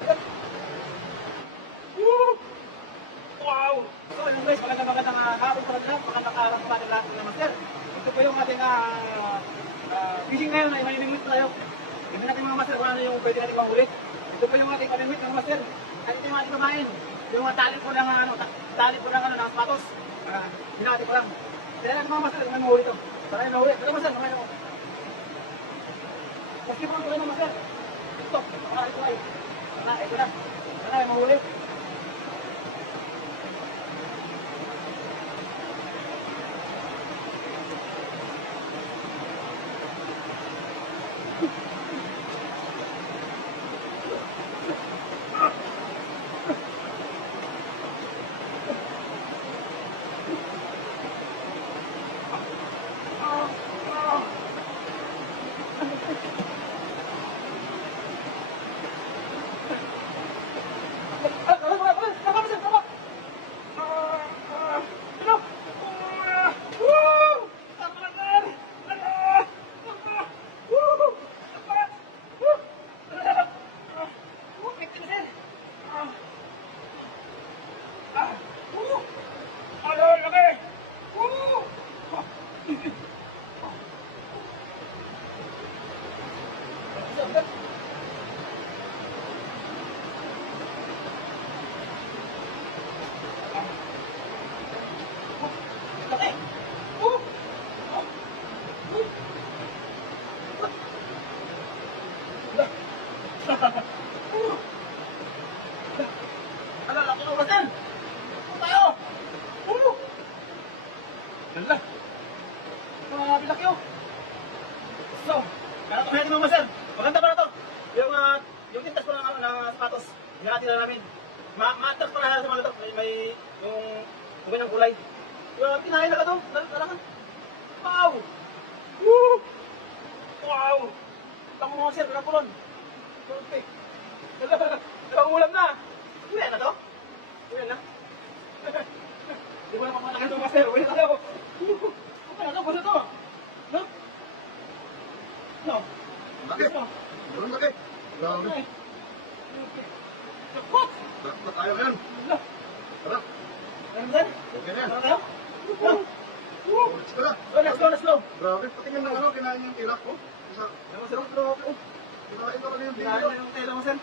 Woo! Wow! So, yun guys, magandang hapon po lahat, magandang araw po natin lahat ng master. Ito po yung ating fishing ngayon ay maniningwit tayo. Hindi natin mga master kung ano yung pwede natin mahuli. Ito po yung ating paniningwit ng master. At ito yung ating kumain. Yung tali po ng ng sapatos. Hinati ko lang. Kaya natin mga master kung may mahuli ito. Para may mahuli. Ito master, kumain ako. Maski po ang tuloy ng master. Ito, ito ay. Ito na. Sana may mahuli. So, kaya ito natin mga master. Maganda pa na ito. Yung tintas ko ng sapatos. Hinati na namin. Ma-atras pa na sa mga ito. May yung ganyang kulay. Tinahin na ka ito. Talakan. Wow! Woo! Wow! Tama mga master. Walang kulon. Perfect. Ulam na. Uwi na ito? Uwi na. Di ko na papanagan ito master. Uwi na ito. Okay na ito. Basta ito. No? No. Bakit? Meron bakit? Grabe. What? Dapat tayo ngayon. Tara. Ano ba? Okay na yan. Ano tayo? Let's go na. Let's go. Grabe, patingin ng kinain yung tilak ko. Isa, Ano sir? Grabe. kinain ko lang yung Kinain tilak. na yung tela mo sir.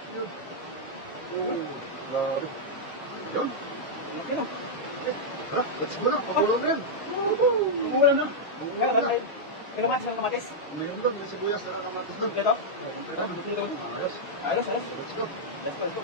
Grabe. Yun. Okay na. Tara, let's go na. Pagulong na yan. Umuulan na. Pero mas ng kamatis. Mayroon doon, may sibuyas na kamatis doon. Ito. Okay na. Ayos. Ayos. Let's go. Let's go.